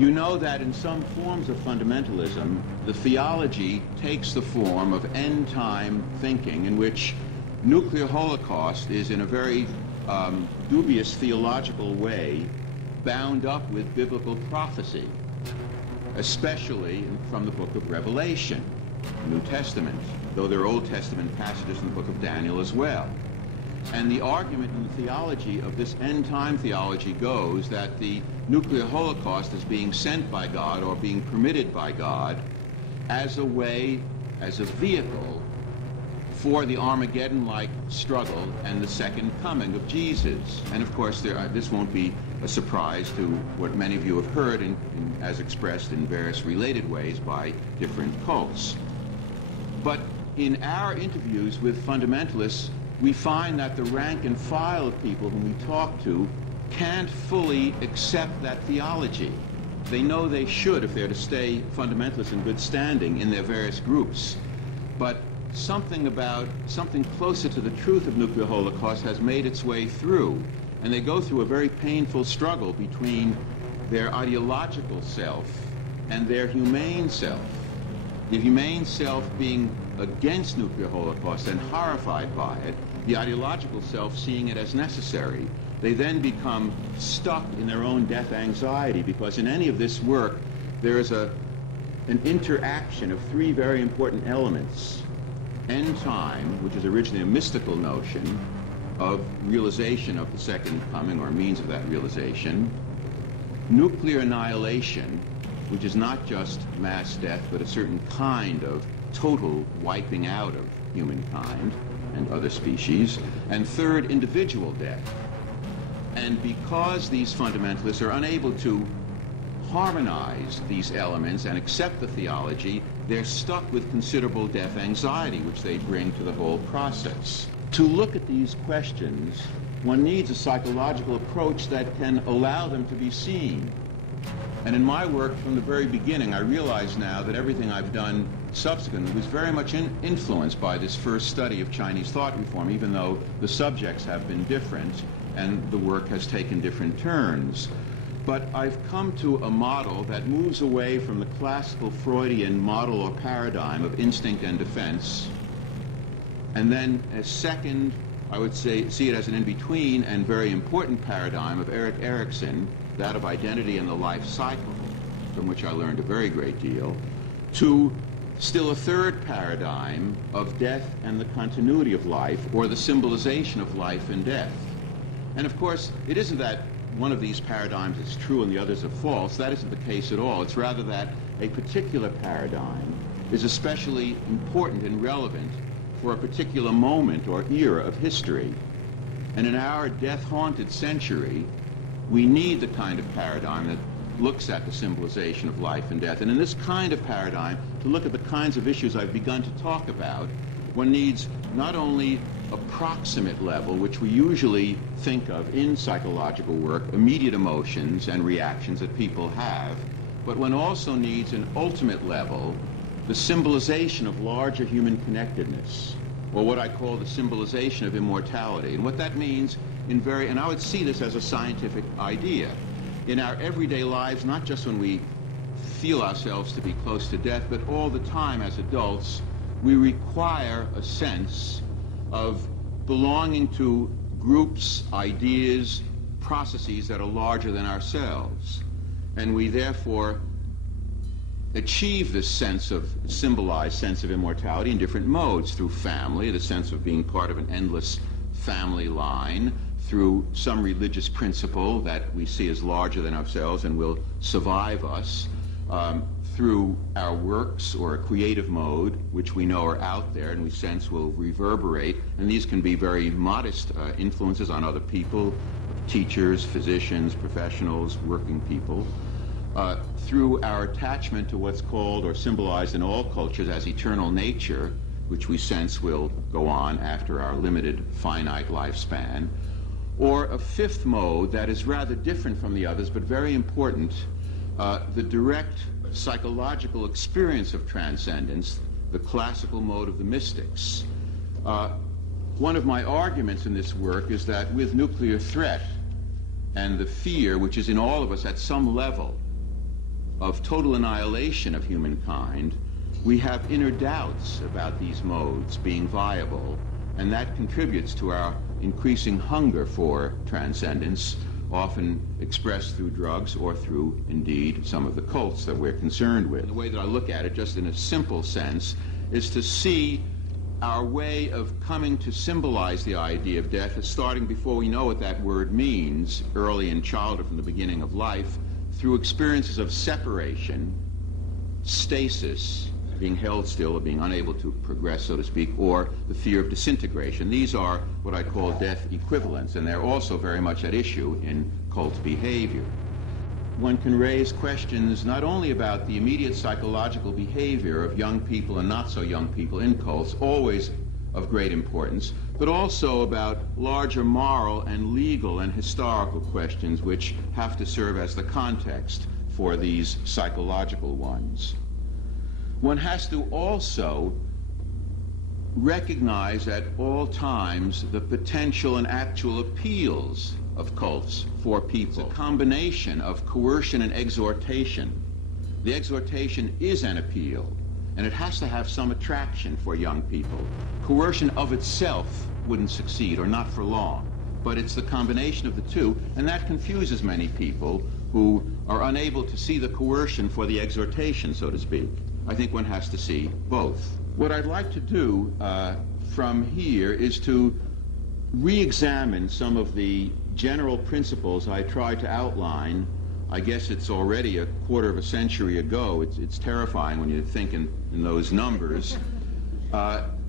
You know that in some forms of fundamentalism, the theology takes the form of end-time thinking, in which nuclear holocaust is in a very dubious theological way bound up with biblical prophecy, especially from the book of Revelation, New Testament, though there are Old Testament passages in the book of Daniel as well. And the argument in the theology of this end-time theology goes that the nuclear holocaust is being sent by God or being permitted by God as a way, as a vehicle for the Armageddon-like struggle and the second coming of Jesus. And of course, this won't be a surprise to what many of you have heard as expressed in various related ways by different cults. But in our interviews with fundamentalists, we find that the rank and file of people whom we talk to can't fully accept that theology. They know they should if they're to stay fundamentalists in good standing in their various groups. But something closer to the truth of nuclear holocaust has made its way through, and they go through a very painful struggle between their ideological self and their humane self. The humane self being against nuclear holocaust and horrified by it, the ideological self seeing it as necessary. They then become stuck in their own death anxiety, because in any of this work there is an interaction of three very important elements. End time, which is originally a mystical notion of realization of the second coming or means of that realization. Nuclear annihilation, which is not just mass death, but a certain kind of total wiping out of humankind and other species. And third, individual death. And because these fundamentalists are unable to harmonize these elements and accept the theology, they're stuck with considerable death anxiety, which they bring to the whole process. To look at these questions, one needs a psychological approach that can allow them to be seen. And in my work from the very beginning, I realize now that everything I've done subsequently was very much influenced by this first study of Chinese thought reform, even though the subjects have been different and the work has taken different turns. But I've come to a model that moves away from the classical Freudian model or paradigm of instinct and defense, and then a second, I would say, see it as an in-between and very important paradigm of Erik Erikson, that of identity and the life cycle, from which I learned a very great deal, to still a third paradigm of death and the continuity of life, or the symbolization of life and death. And of course, it isn't that one of these paradigms is true and the others are false. That isn't the case at all. It's rather that a particular paradigm is especially important and relevant for a particular moment or era of history. And in our death-haunted century, we need the kind of paradigm that looks at the symbolization of life and death. And in this kind of paradigm, to look at the kinds of issues I've begun to talk about, one needs not only a proximate level, which we usually think of in psychological work, immediate emotions and reactions that people have, but one also needs an ultimate level, the symbolization of larger human connectedness, or what I call the symbolization of immortality. And what that means and I would see this as a scientific idea. In our everyday lives, not just when we feel ourselves to be close to death, but all the time as adults, we require a sense of belonging to groups, ideas, processes that are larger than ourselves. And we therefore achieve this symbolized sense of immortality in different modes, through family, the sense of being part of an endless family line, through some religious principle that we see as larger than ourselves and will survive us, through our works or a creative mode, which we know are out there and we sense will reverberate. And these can be very modest influences on other people, teachers, physicians, professionals, working people, through our attachment to what's called or symbolized in all cultures as eternal nature, which we sense will go on after our limited, finite lifespan, or a fifth mode that is rather different from the others but very important, the direct psychological experience of transcendence, the classical mode of the mystics. One of my arguments in this work is that with nuclear threat and the fear which is in all of us at some level of total annihilation of humankind, we have inner doubts about these modes being viable, and that contributes to our increasing hunger for transcendence, often expressed through drugs or through, indeed, some of the cults that we're concerned with. The way that I look at it, just in a simple sense, is to see our way of coming to symbolize the idea of death as starting before we know what that word means, early in childhood from the beginning of life, through experiences of separation, stasis, being held still or being unable to progress, so to speak, or the fear of disintegration. These are what I call death equivalents, and they're also very much at issue in cult behavior. One can raise questions not only about the immediate psychological behavior of young people and not so young people in cults, always of great importance, but also about larger moral and legal and historical questions which have to serve as the context for these psychological ones. One has to also recognize at all times the potential and actual appeals of cults for people. It's a combination of coercion and exhortation. The exhortation is an appeal, and it has to have some attraction for young people. Coercion of itself wouldn't succeed, or not for long, but it's the combination of the two, and that confuses many people who are unable to see the coercion for the exhortation, so to speak. I think one has to see both. What I'd like to do from here is to re-examine some of the general principles I tried to outline. I guess it's already a quarter of a century ago. It's terrifying when you think in those numbers.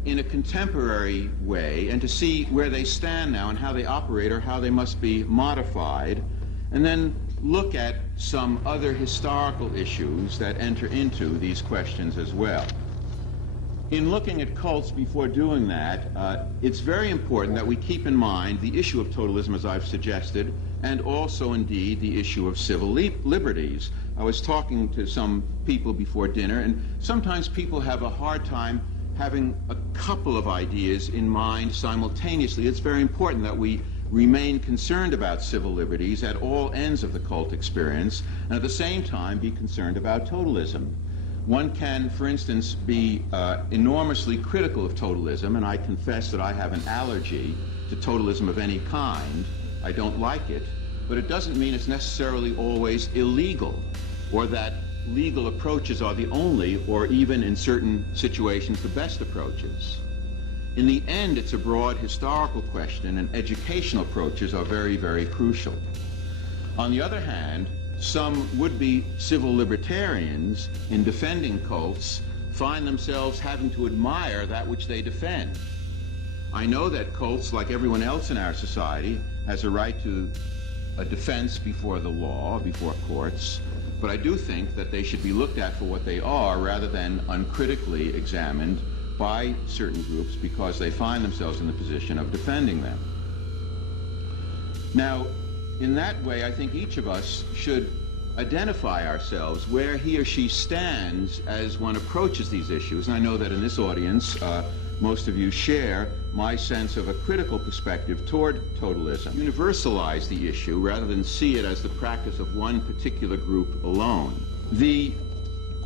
In a contemporary way, and to see where they stand now and how they operate or how they must be modified, and then look at some other historical issues that enter into these questions as well. In looking at cults before doing that, it's very important that we keep in mind the issue of totalism, as I've suggested, and also, indeed, the issue of civil liberties. I was talking to some people before dinner, and sometimes people have a hard time having a couple of ideas in mind simultaneously. It's very important that we remain concerned about civil liberties at all ends of the cult experience, and at the same time be concerned about totalism. One can, for instance, be enormously critical of totalism, and I confess that I have an allergy to totalism of any kind. I don't like it, but it doesn't mean it's necessarily always illegal, or that legal approaches are the only, or even in certain situations, the best approaches. In the end, it's a broad historical question, and educational approaches are very, very crucial. On the other hand, some would-be civil libertarians, in defending cults, find themselves having to admire that which they defend. I know that cults, like everyone else in our society, has a right to a defense before the law, before courts, but I do think that they should be looked at for what they are rather than uncritically examined by certain groups because they find themselves in the position of defending them. Now, in that way, I think each of us should identify ourselves where he or she stands as one approaches these issues. And I know that in this audience, most of you share my sense of a critical perspective toward totalism. Universalize the issue rather than see it as the practice of one particular group alone. The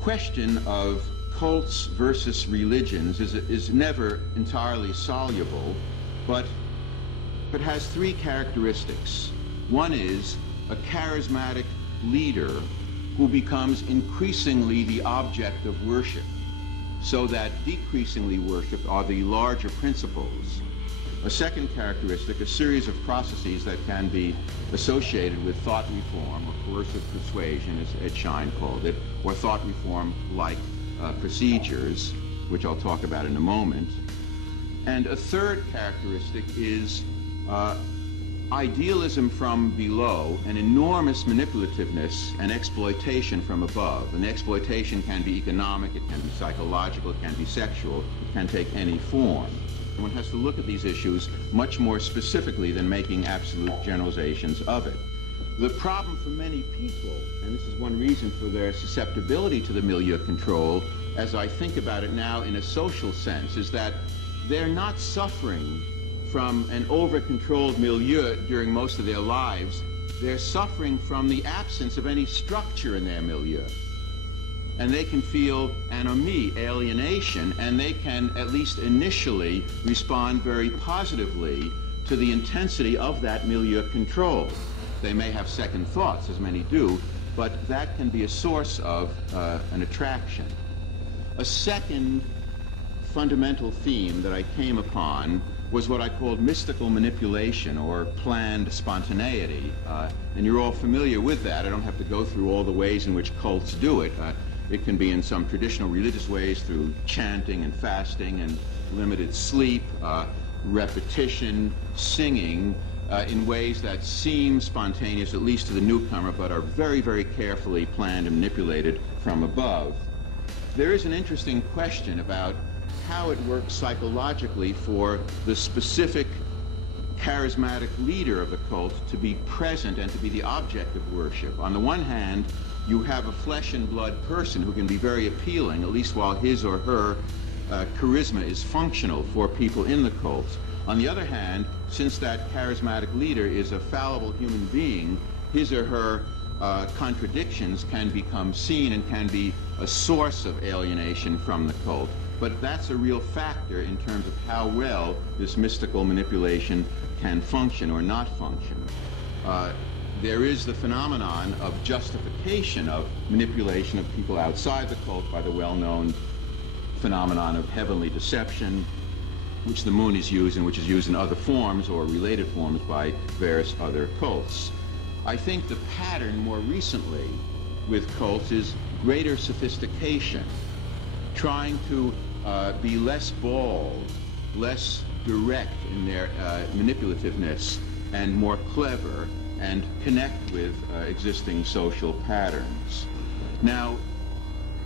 question of cults versus religions is never entirely soluble, but has three characteristics. One is a charismatic leader who becomes increasingly the object of worship, so that decreasingly worshipped are the larger principles. A second characteristic, a series of processes that can be associated with thought reform or coercive persuasion, as Ed Schein called it, or thought reform-like procedures, which I'll talk about in a moment. And a third characteristic is idealism from below and enormous manipulativeness and exploitation from above. And the exploitation can be economic, it can be psychological, it can be sexual, it can take any form. One has to look at these issues much more specifically than making absolute generalizations of it. The problem for many people, and this is one reason for their susceptibility to the milieu control, as I think about it now in a social sense, is that they're not suffering from an over-controlled milieu during most of their lives. They're suffering from the absence of any structure in their milieu. and they can feel anomie, alienation, and they can, at least initially, respond very positively to the intensity of that milieu control. They may have second thoughts, as many do, but that can be a source of an attraction. A second fundamental theme that I came upon was what I called mystical manipulation, or planned spontaneity. And you're all familiar with that. I don't have to go through all the ways in which cults do it. It can be in some traditional religious ways through chanting and fasting and limited sleep, repetition, singing, in ways that seem spontaneous, at least to the newcomer, but are very, very carefully planned and manipulated from above. There is an interesting question about how it works psychologically for the specific charismatic leader of the cult to be present and to be the object of worship. On the one hand, you have a flesh and blood person who can be very appealing, at least while his or her charisma is functional for people in the cult. On the other hand, since that charismatic leader is a fallible human being, his or her contradictions can become seen and can be a source of alienation from the cult. But that's a real factor in terms of how well this mystical manipulation can function or not function. There is the phenomenon of justification of manipulation of people outside the cult by the well-known phenomenon of heavenly deception, which the moon is used and which is used in other forms or related forms by various other cults. I think the pattern more recently with cults is greater sophistication, trying to be less bald, less direct in their manipulativeness, and more clever, and connect with existing social patterns. Now,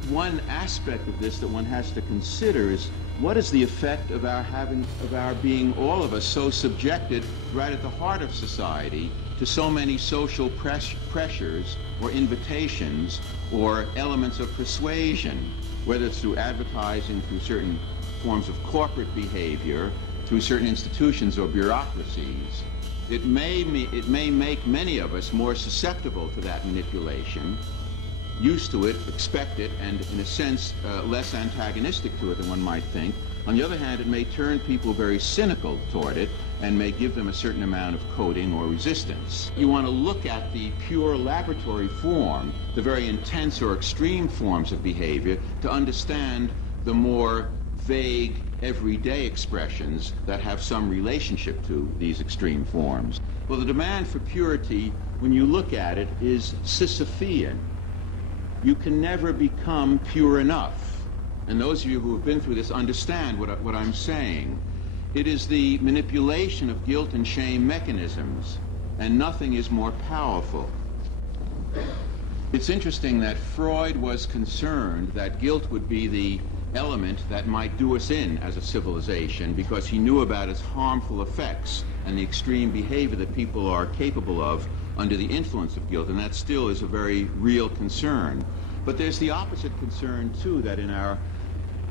one aspect of this that one has to consider is what is the effect of our being, all of us, so subjected right at the heart of society to so many social pressures or invitations or elements of persuasion, whether it's through advertising, through certain forms of corporate behavior, through certain institutions or bureaucracies. It may make many of us more susceptible to that manipulation, used to it, expect it, and in a sense less antagonistic to it than one might think. On the other hand, it may turn people very cynical toward it and may give them a certain amount of coding or resistance. You want to look at the pure laboratory form, the very intense or extreme forms of behavior, to understand the more vague, everyday expressions that have some relationship to these extreme forms. Well, the demand for purity, when you look at it, is Sisyphean. You can never become pure enough. And those of you who have been through this understand what I'm saying. It is the manipulation of guilt and shame mechanisms, and nothing is more powerful. It's interesting that Freud was concerned that guilt would be the element that might do us in as a civilization, because he knew about its harmful effects and the extreme behavior that people are capable of under the influence of guilt, and that still is a very real concern. But there's the opposite concern, too, that in our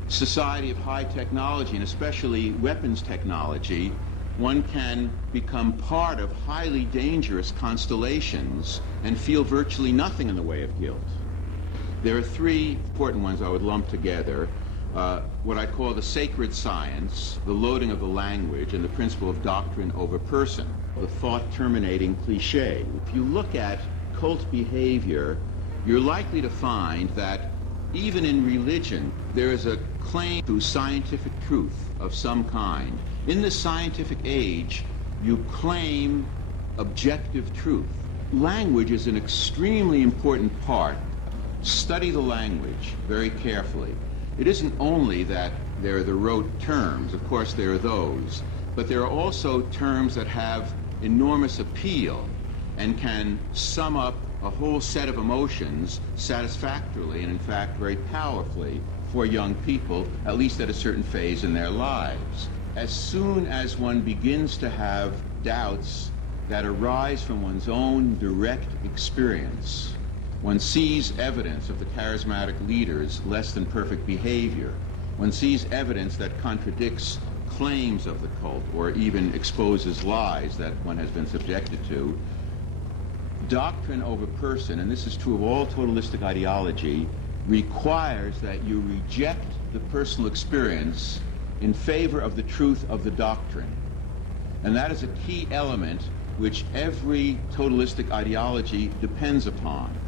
society of high technology, and especially weapons technology, one can become part of highly dangerous constellations and feel virtually nothing in the way of guilt. There are three important ones I would lump together. What I call the sacred science, the loading of the language, and the principle of doctrine over person, the thought-terminating cliché. If you look at cult behavior, you're likely to find that even in religion, there is a claim to scientific truth of some kind. In the scientific age, you claim objective truth. Language is an extremely important part. Study the language very carefully. It isn't only that there are the rote terms, of course there are those, but there are also terms that have enormous appeal and can sum up a whole set of emotions satisfactorily and in fact very powerfully for young people, at least at a certain phase in their lives. As soon as one begins to have doubts that arise from one's own direct experience, one sees evidence of the charismatic leader's less than perfect behavior. One sees evidence that contradicts claims of the cult or even exposes lies that one has been subjected to. Doctrine over person, and this is true of all totalistic ideology, requires that you reject the personal experience in favor of the truth of the doctrine. And that is a key element which every totalistic ideology depends upon.